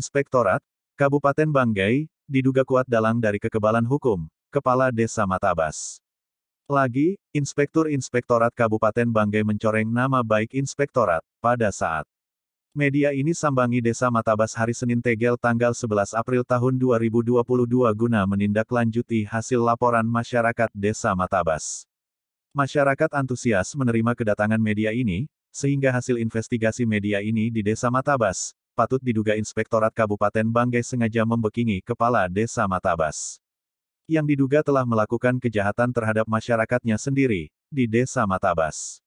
Inspektorat, Kabupaten Banggai, diduga kuat dalang dari kekebalan hukum, Kepala Desa Matabas. Lagi, Inspektorat Kabupaten Banggai mencoreng nama baik Inspektorat, pada saat media ini sambangi Desa Matabas hari Senin Tegel tanggal 11 April tahun 2022 guna menindaklanjuti hasil laporan masyarakat Desa Matabas. Masyarakat antusias menerima kedatangan media ini, sehingga hasil investigasi media ini di Desa Matabas, patut diduga Inspektorat Kabupaten Banggai sengaja membekingi Kepala Desa Matabas, yang diduga telah melakukan kejahatan terhadap masyarakatnya sendiri, di Desa Matabas.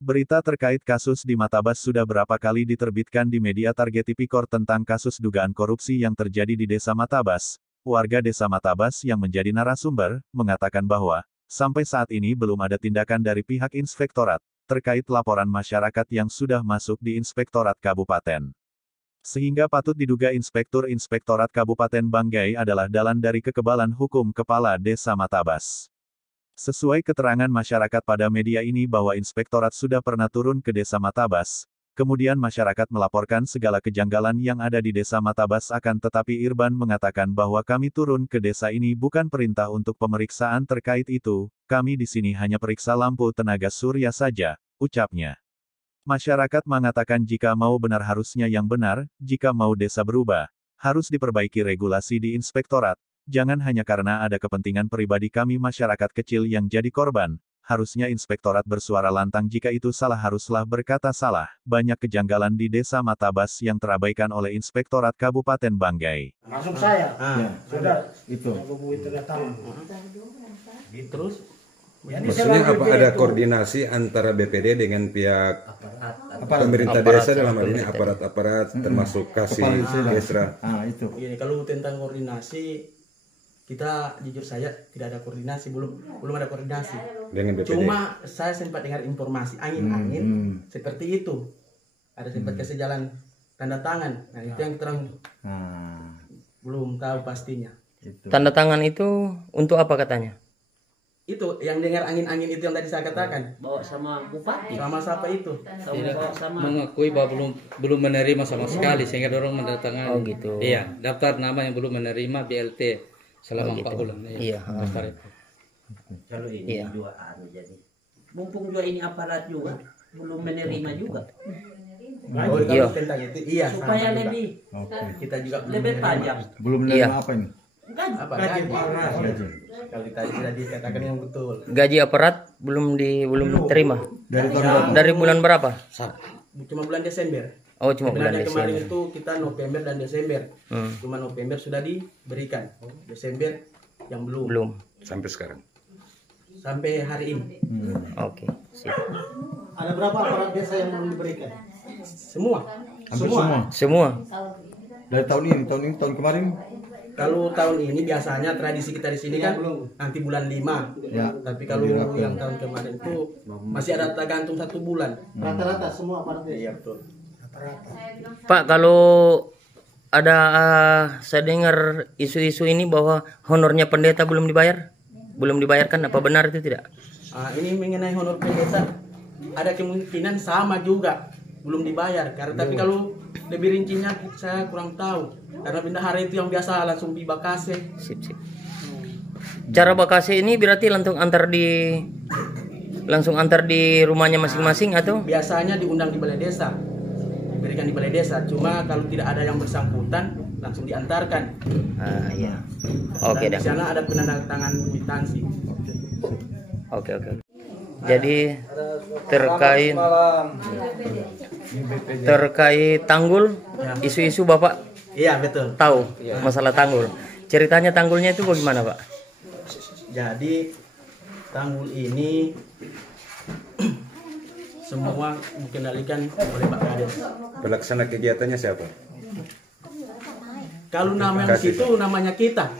Berita terkait kasus di Matabas sudah berapa kali diterbitkan di media Target Tipikor tentang kasus dugaan korupsi yang terjadi di Desa Matabas. Warga Desa Matabas yang menjadi narasumber, mengatakan bahwa, sampai saat ini belum ada tindakan dari pihak Inspektorat, terkait laporan masyarakat yang sudah masuk di Inspektorat Kabupaten. Sehingga patut diduga Inspektorat Kabupaten Banggai adalah dalan dari kekebalan hukum Kepala Desa Matabas. Sesuai keterangan masyarakat pada media ini bahwa Inspektorat sudah pernah turun ke Desa Matabas, kemudian masyarakat melaporkan segala kejanggalan yang ada di Desa Matabas akan tetapi Irban mengatakan bahwa kami turun ke desa ini bukan perintah untuk pemeriksaan terkait itu, kami di sini hanya periksa lampu tenaga surya saja, ucapnya. Masyarakat mengatakan jika mau benar harusnya yang benar, jika mau desa berubah, harus diperbaiki regulasi di Inspektorat, jangan hanya karena ada kepentingan pribadi kami masyarakat kecil yang jadi korban, harusnya Inspektorat bersuara lantang jika itu salah haruslah berkata salah, banyak kejanggalan di Desa Matabas yang terabaikan oleh Inspektorat Kabupaten Banggai. Langsung saya, sudah itu. Terus? Maksudnya apa ada koordinasi antara BPD dengan pihak pemerintah desa dalam hal ini aparat-aparat termasuk kasih Kesra. Itu. Gini, kalau tentang koordinasi kita jujur saja tidak ada koordinasi, belum ada koordinasi dengan BPD. Cuma saya sempat dengar informasi angin seperti itu. Ada sempat kasih jalan tanda tangan. Nah, itu yang terang. Belum tahu pastinya. Tanda tangan itu untuk apa katanya? Itu yang dengar angin-angin itu yang tadi saya katakan. Bawa sama bupati. Sama siapa itu? Mengakui bahwa belum menerima sama sekali sehingga dorong mendatangkan. Oh gitu. Iya, daftar nama yang belum menerima BLT selama 4 bulan. Iya. Daftar itu. Kalau ini juga jadi. Mumpung juga ini aparat juga belum menerima juga. Iya. Tentang itu, iya. Supaya lebih. Kita juga lebih panjang. Belum menerima apa ini? Gaji. Kalau kita sudah dikatakan yang betul. Gaji aparat belum diterima. Dari bulan berapa? Cuma bulan Desember. Oh, cuma bulan Desember. Kemarin itu kita November dan Desember. Cuma November sudah diberikan. Desember yang belum. Belum. Sampai sekarang. Sampai hari ini. Oke. Siap. Ada berapa aparat desa yang belum diberikan? Semua. Semua. Dari tahun ini, tahun kemarin. Kalau tahun ini biasanya tradisi kita di sini kan nanti bulan 5. Ya. Tapi kalau yang tahun kemarin itu masih ada tergantung 1 bulan. Rata-rata semua aparat desa. Iya betul. Pak, kalau ada saya dengar isu-isu ini bahwa honornya pendeta belum dibayar? Belum dibayarkan, apa benar itu tidak? Ini mengenai honor pendeta ada kemungkinan sama juga belum dibayar. Tapi kalau lebih rincinya saya kurang tahu. Karena bendahara itu yang biasa langsung di Bakase. Sip. Cara Bakase ini berarti langsung antar di rumahnya masing-masing atau? Biasanya diundang di balai desa. Diberikan di balai desa. Cuma kalau tidak ada yang bersangkutan langsung diantarkan. Iya. Oke dah. Di sana ada penandatangan kwitansi. Oke. Jadi terkait tanggul, isu-isu Bapak iya betul. Tahu masalah tanggul. Ceritanya tanggulnya itu bagaimana, Pak? Jadi tanggul ini semua dikendalikan oleh Pak Kades. Pelaksana kegiatannya siapa? Kalau namanya situ namanya kita.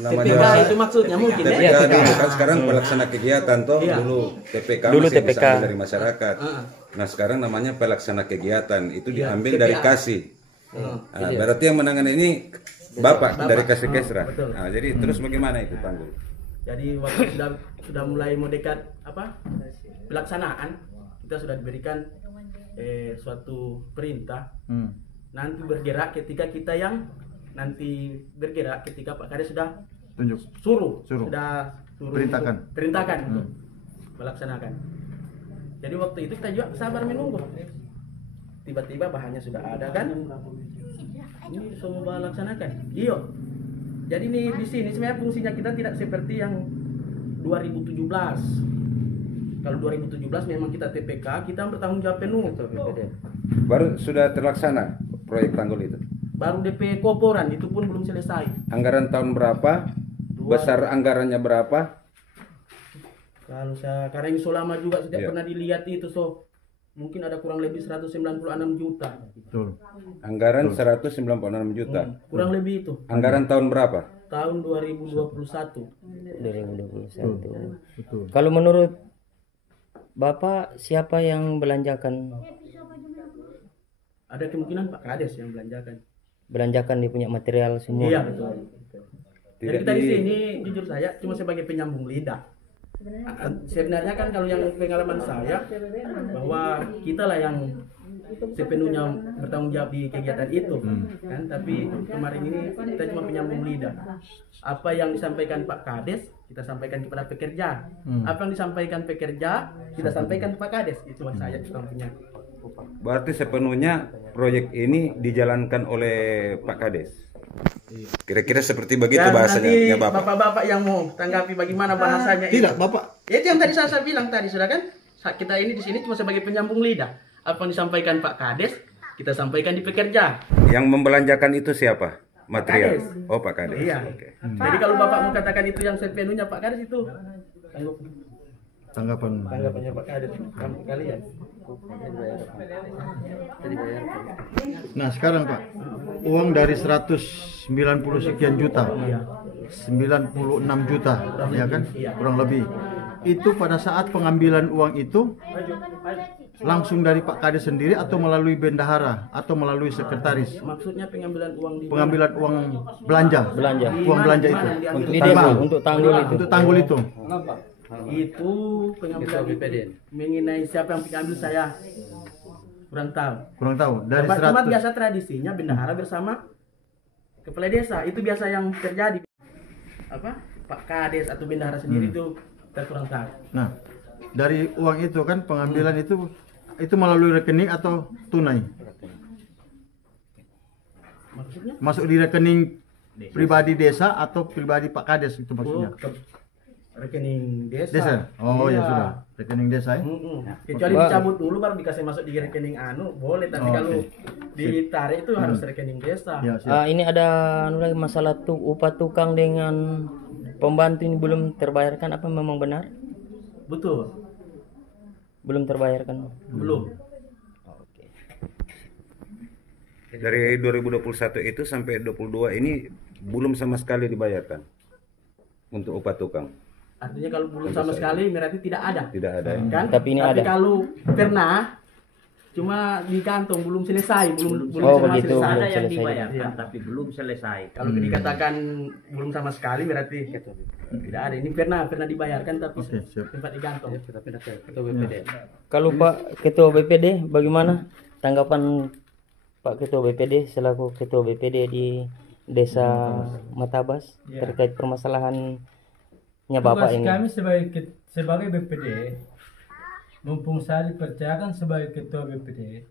Namanya TPK itu maksudnya mungkin TPK dulu kan sekarang pelaksana kegiatan toh dulu TPK masih diambil dari masyarakat. Nah sekarang namanya pelaksana kegiatan itu diambil dari kasih. Berarti yang menangani ini Bapak dari kasih Kesra. Nah, jadi terus bagaimana itu tanggul? Jadi waktu sudah mulai mau dekat pelaksanaan kita sudah diberikan suatu perintah. nanti bergerak ketika kita yang nanti bergerak ketika Pak Kades sudah Tunjuk. suruh. Sudah. Sudah suruh Perintahkan. perintahkan untuk melaksanakan. Jadi waktu itu kita juga sabar menunggu. Tiba-tiba bahannya sudah ada kan? Ini semua laksanakan. Iya. Jadi nih di sini sebenarnya fungsinya kita tidak seperti yang 2017. Kalau 2017 memang kita TPK, kita bertanggung jawab penuh. Baru sudah terlaksana proyek tanggul itu. Baru DP koporan itu pun belum selesai. Anggaran tahun berapa? Besar anggarannya berapa? Kalau saya karena ini so lama juga tidak pernah dilihat itu, so mungkin ada kurang lebih 196 juta. Betul. Anggaran 196 juta. Kurang lebih itu. Anggaran tahun berapa? Tahun 2021. 2021. Betul. Kalau menurut Bapak siapa yang belanjakan Ada kemungkinan Pak Kades yang belanjakan. dia punya material semua? Iya betul. Jadi kita di sini jujur saya cuma sebagai penyambung lidah. Sebenarnya kan kalau yang pengalaman saya bahwa kita lah yang sepenuhnya bertanggung jawab di kegiatan itu kan, tapi kemarin ini kita cuma penyambung lidah. Apa yang disampaikan Pak Kades kita sampaikan kepada pekerja, apa yang disampaikan pekerja kita sampaikan ke Pak Kades. Itu saya punya. Berarti sepenuhnya proyek ini dijalankan oleh Pak Kades. Kira-kira seperti begitu Dan bahasanya nanti ya Bapak. bapak-bapak yang mau tanggapi bagaimana bahasanya Tidak, itu. Bapak. Ya, itu yang tadi saya bilang tadi sudah kan. Kita ini di sini cuma sebagai penyambung lidah. Apa yang disampaikan Pak Kades kita sampaikan di pekerja. Yang membelanjakan itu siapa? Material. Kades. Oh Pak Kades. Iya. Oke. Jadi kalau Bapak mau katakan itu yang sepenuhnya Pak Kades itu tanggapannya Pak Kades kalian. Nah sekarang Pak, uang dari 190 sekian juta, 96 juta, ya kan, kurang lebih. Itu pada saat pengambilan uang itu langsung dari Pak Kades sendiri atau melalui bendahara atau melalui sekretaris? Maksudnya pengambilan uang di Pengambilan uang belanja, uang belanja itu Untuk di desa, untuk tanggul itu. untuk tanggul itu. itu pengambilan BPD. Mengenai siapa yang mengambil saya kurang tahu. Kurang tahu dari Cuma 100. biasa tradisinya bendahara bersama kepala desa itu biasa yang terjadi. Apa Pak Kades atau bendahara sendiri itu kita kurang tahu. Nah dari uang itu kan pengambilan itu melalui rekening atau tunai? Maksudnya? Masuk di rekening pribadi desa atau pribadi Pak Kades itu maksudnya? Rekening desa. Desa? Oh ya Iya. sudah, rekening desa ya. Kecuali dicabut dulu baru dikasih masuk di rekening boleh, tapi kalau oke. ditarik itu harus rekening desa. Ya, siap. Ini ada lagi masalah upah tukang dengan pembantu ini belum terbayarkan, apa memang benar? Betul. Belum terbayarkan. Belum. Dari 2021 itu sampai 22 ini belum sama sekali dibayarkan untuk upah tukang. Artinya kalau belum sama sekali berarti tidak ada. Tidak ada ya. Kan? Tapi ini ada. kalau pernah cuma di kantong belum selesai, belum Oh, sama begitu. selesai. Ada Belum yang selesai. dibayarkan tapi belum selesai. Kalau dikatakan belum sama sekali berarti tidak ada. Ini pernah dibayarkan tapi Oke, siap. tempat di kantong. Kalau Pak Ketua BPD, bagaimana tanggapan Pak Ketua BPD selaku Ketua BPD di Desa Matabas terkait permasalahannya Bapak Tugas ini? kami sebagai BPD, mumpung saya dipercayakan sebagai Ketua BPD,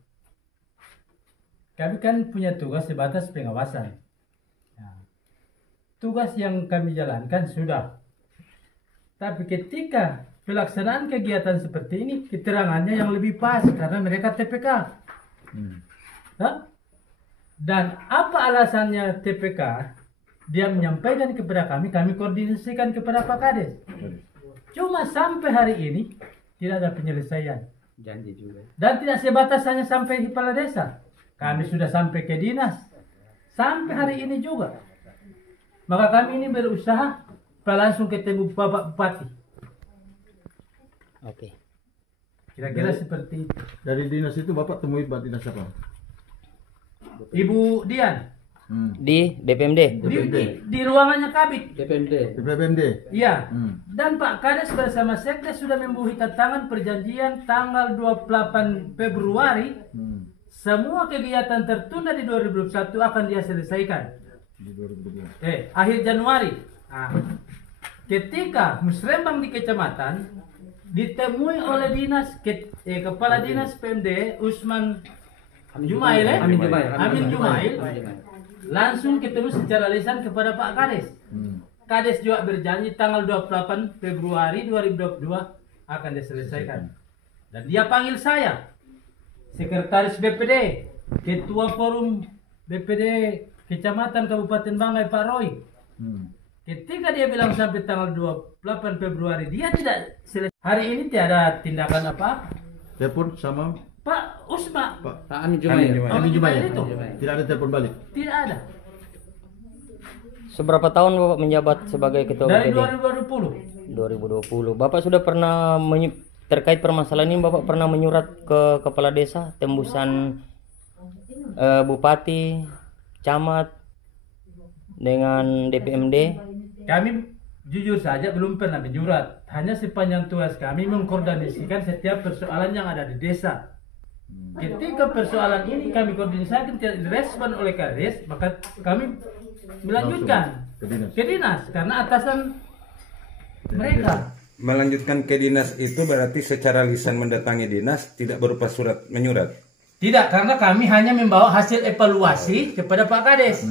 kami kan punya tugas sebatas pengawasan. Nah, tugas yang kami jalankan sudah. Tapi ketika pelaksanaan kegiatan seperti ini, keterangannya yang lebih pas karena mereka TPK. Hah? Dan apa alasannya TPK? Dia menyampaikan kepada kami koordinasikan kepada Pak Kades. Cuma sampai hari ini tidak ada penyelesaian. Janji juga. Dan tidak sebatas hanya sampai kepala desa. Kami sudah sampai ke dinas. Sampai hari ini juga. Maka kami ini berusaha langsung ketemu Bapak Bupati. Oke. Kira-kira seperti itu. Dari dinas itu Bapak temui Pak Dinas apa? Ibu Dian. Di DPMD. Di ruangannya Kabit. DPMD. Di PPMD. Iya. Dan Pak Kades bersama Sekdes sudah membuat tangan perjanjian tanggal 28 Februari semua kegiatan tertunda di 2021 akan dia selesaikan. Akhir Januari. Nah, ketika musrembang di kecamatan ditemui oleh kepala dinas PMD Usman Jumail, Amin Jumail, langsung ketemu secara lisan kepada Pak Kades. Kades juga berjanji tanggal 28 Februari 2022 akan diselesaikan. Dan dia panggil saya, Sekretaris BPD, Ketua Forum BPD Kecamatan Kabupaten Banggai Pak Roy. Ketika dia bilang sampai tanggal 28 Februari dia tidak selesai. Hari ini tiada tindakan apa? Telepon sama Pak Usma, Pak Amin Jumail itu tidak ada telepon balik. tidak ada. Seberapa tahun Bapak menjabat sebagai ketua Dari BPD? 2020. 2020. Bapak sudah pernah terkait permasalahan ini Bapak pernah menyurat ke kepala desa, tembusan bupati, camat dengan DPMD? Kami jujur saja belum pernah menyurat. Hanya sepanjang tugas kami mengkoordinasikan setiap persoalan yang ada di desa. Ketika persoalan ini kami koordinasikan tidak direspon oleh Kades, maka kami melanjutkan ke dinas karena atasan mereka. Melanjutkan ke dinas itu berarti secara lisan mendatangi dinas, tidak berupa surat menyurat. Tidak, karena kami hanya membawa hasil evaluasi kepada Pak Kades.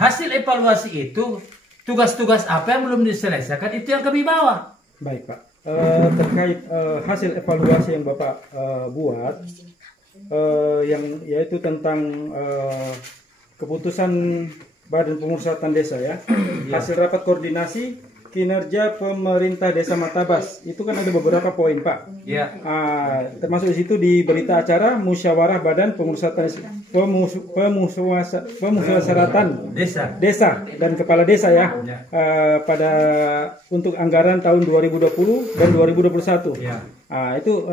Hasil evaluasi itu tugas-tugas apa yang belum diselesaikan itu yang kami bawa. Baik Pak, terkait hasil evaluasi yang Bapak buat, yang yaitu tentang keputusan Badan Pemusatan Desa ya, hasil rapat koordinasi kinerja pemerintah Desa Matabas itu kan ada beberapa poin Pak. Ya. Termasuk di situ di berita acara musyawarah Badan Pemusyawaratan Desa dan kepala desa ya, pada untuk anggaran tahun 2020 dan 2021. Ya. Itu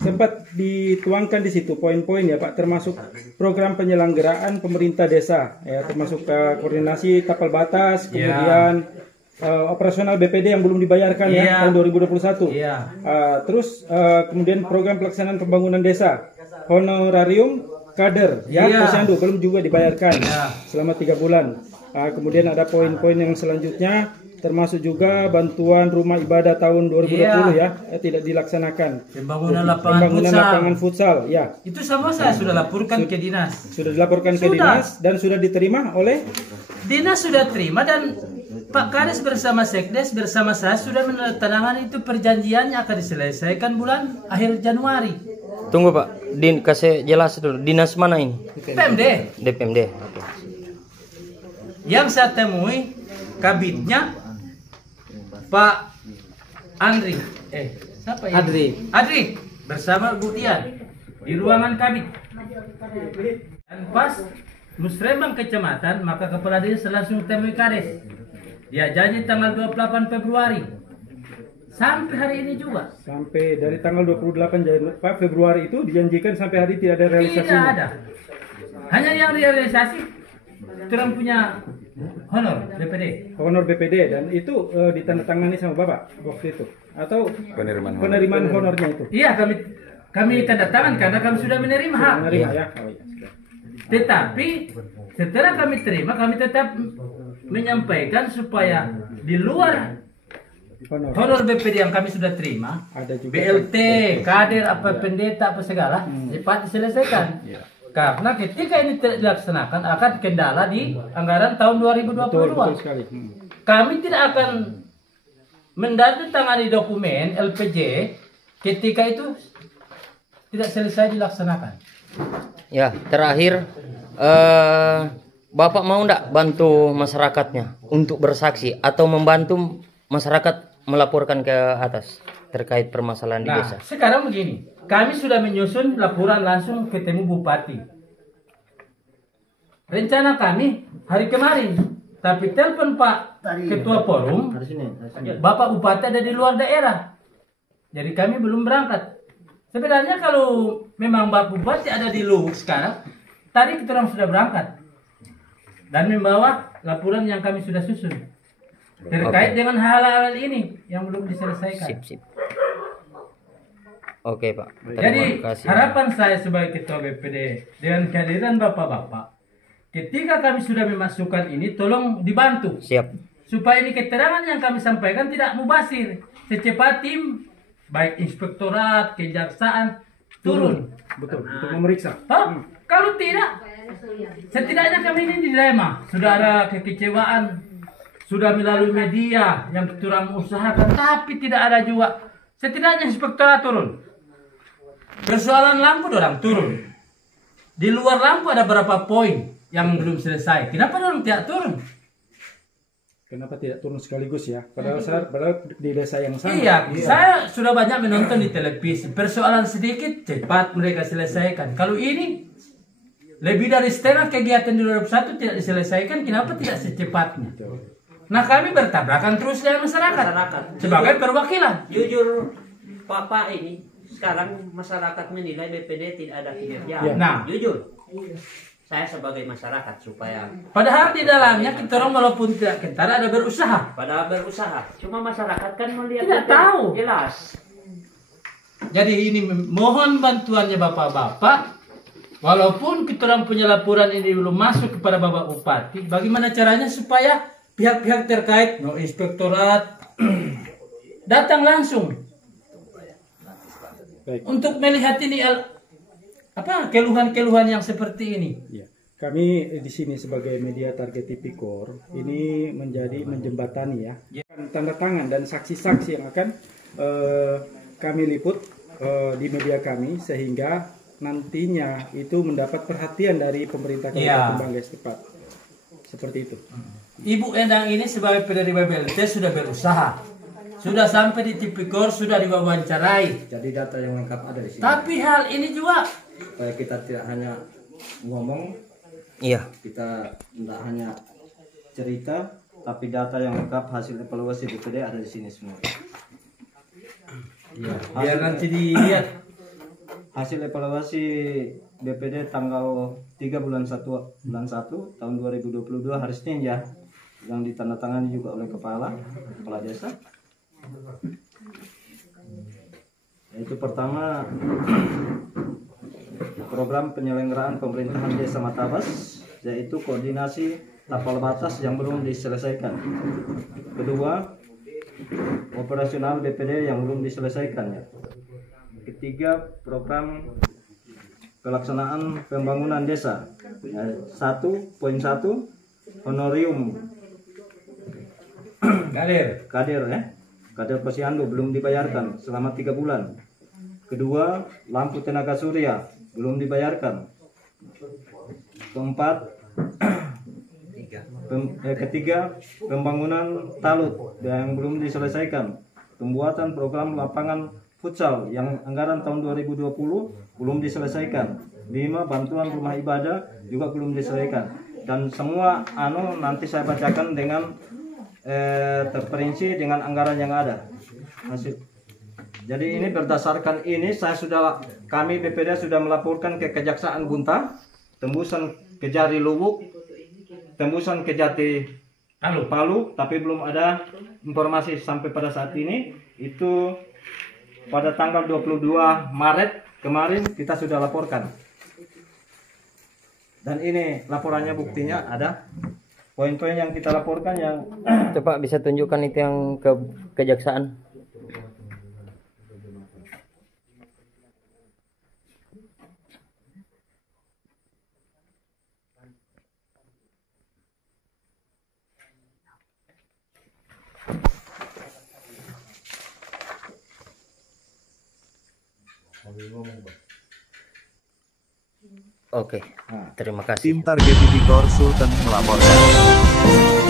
sempat dituangkan di situ poin-poin ya Pak, termasuk program penyelenggaraan pemerintah desa ya, termasuk koordinasi tapal batas, kemudian operasional BPD yang belum dibayarkan ya tahun 2021. Terus kemudian program pelaksanaan pembangunan desa, honorarium kader ya posyandu belum juga dibayarkan selama 3 bulan. Kemudian ada poin-poin yang selanjutnya termasuk juga bantuan rumah ibadah tahun 2020 ya tidak dilaksanakan. Pembangunan lapangan futsal ya. Itu sama saya sudah laporkan ke dinas. Sudah dilaporkan ke dinas dan sudah diterima oleh dinas, sudah terima, dan Pak Kades bersama Sekdes bersama saya sudah menandatangani itu perjanjian yang akan diselesaikan bulan akhir Januari. Tunggu Pak, kasih jelas dulu. Dinas mana ini? PMD. DPMD. Oke. Yang saya temui kabitnya Pak Andri. Siapa ya? Adri bersama Bu Tian di ruangan kabit. Dan pas musrembang kecamatan, maka kepala desa langsung temui Kades. Dia janji tanggal 28 Februari. Sampai hari ini juga. Sampai dari tanggal 28 Februari itu dijanjikan sampai hari tidak ada realisasi. Tidak ada. Hanya yang realisasi orang punya honor BPD dan itu ditandatangani sama Bapak waktu itu atau penerimaan honornya itu. Iya, kami tanda tangan karena kami sudah menerima hak. Ya. Tetapi setelah kami terima, kami tetap menyampaikan supaya di luar honor BPD yang kami sudah terima, ada juga BLT, kader, apa pendeta, apa segala, cepat diselesaikan. Karena ketika ini tidak dilaksanakan akan kendala di anggaran tahun 2022. Kami tidak akan menandatangani dokumen LPJ ketika itu tidak selesai dilaksanakan. Ya, terakhir Bapak mau enggak bantu masyarakatnya untuk bersaksi atau membantu masyarakat melaporkan ke atas terkait permasalahan di desa? Sekarang begini, kami sudah menyusun laporan langsung ketemu Bupati. Rencana kami hari kemarin, tapi telepon Pak Ketua Forum, Bapak Bupati ada di luar daerah. Jadi kami belum berangkat. Sebenarnya kalau memang Bapak Bupati ada di Luhuk sekarang, tadi kita orang sudah berangkat dan membawa laporan yang kami sudah susun terkait dengan hal-hal ini yang belum diselesaikan. Sip. Oke Pak. Jadi Terima kasih. harapan saya sebagai ketua BPD dengan kehadiran bapak-bapak, ketika kami sudah memasukkan ini, tolong dibantu Siap. supaya ini keterangan yang kami sampaikan tidak mubazir. Secepat tim baik inspektorat, kejaksaan turun. Betul, untuk memeriksa. Toh, kalau tidak, setidaknya kami ini dilema. Sudah ada kekecewaan, sudah melalui media yang kita usahakan, tapi tidak ada juga. Setidaknya inspektorat turun. Persoalan lampu orang turun. Di luar lampu ada berapa poin yang belum selesai. Kenapa orang tidak turun? Kenapa tidak turun sekaligus ya? Padahal di desa yang sama. Iya, saya sudah banyak menonton di televisi. Persoalan sedikit cepat mereka selesaikan. Kalau ini lebih dari setengah kegiatan di 2021 tidak diselesaikan, kenapa tidak secepatnya? Nah, kami bertabrakan terus dengan masyarakat sebagai perwakilan. Jujur Pak ini sekarang masyarakat menilai BPD tidak ada kinerja. Nah, jujur. Saya sebagai masyarakat supaya padahal di dalamnya kita orang walaupun tidak kentara ada berusaha. padahal berusaha. Cuma masyarakat kan melihat Tidak BPD tahu. jelas. Jadi ini mohon bantuannya bapak-bapak. Walaupun kita orang punya laporan ini belum masuk kepada Bapak Bupati, bagaimana caranya supaya pihak-pihak terkait, inspektorat datang langsung Baik. untuk melihat ini keluhan-keluhan yang seperti ini. Ya. Kami di sini sebagai media Target Tipikor ini menjadi menjembatani ya. Tanda tangan dan saksi-saksi yang akan kami liput di media kami sehingga nantinya itu mendapat perhatian dari pemerintah Kabupaten Banggai setempat. Seperti itu. Ibu Endang ini sebagai penerima BLT sudah berusaha. Sudah sampai di Tipikor, sudah diwawancarai. Jadi data yang lengkap ada di sini. Tapi hal ini juga Supaya kita tidak hanya ngomong, Iya. kita tidak hanya cerita, tapi data yang lengkap hasil evaluasi BPD ada di sini semua. biar nanti dilihat. Hasil evaluasi BPD tanggal 3 bulan 1 tahun 2022 hari Senin ya, yang ditandatangani juga oleh kepala desa. Yaitu pertama, program penyelenggaraan pemerintahan Desa Matabas, yaitu koordinasi tapal batas yang belum diselesaikan. Kedua, operasional BPD yang belum diselesaikan ya. Ketiga, program pelaksanaan pembangunan desa. 1.1 honorium kader ya. Kader Posyandu belum dibayarkan selama 3 bulan. Kedua, lampu tenaga surya belum dibayarkan. Ketiga, pembangunan talut yang belum diselesaikan. Pembuatan program lapangan futsal yang anggaran tahun 2020 belum diselesaikan. 5, bantuan rumah ibadah juga belum diselesaikan. Dan semua nanti saya bacakan dengan terperinci dengan anggaran yang ada. Jadi ini berdasarkan ini kami BPD sudah melaporkan ke Kejaksaan Bunta, tembusan ke Jari Lubuk, tembusan ke Jati Palu, tapi belum ada informasi sampai pada saat ini. Itu pada tanggal 22 Maret kemarin kita sudah laporkan. Dan ini laporannya, buktinya ada. Poin-poin yang kita laporkan yang Coba bisa tunjukkan itu yang ke kejaksaan. Oke, terima kasih. Tim Target Tipikor Sultan melaporkan.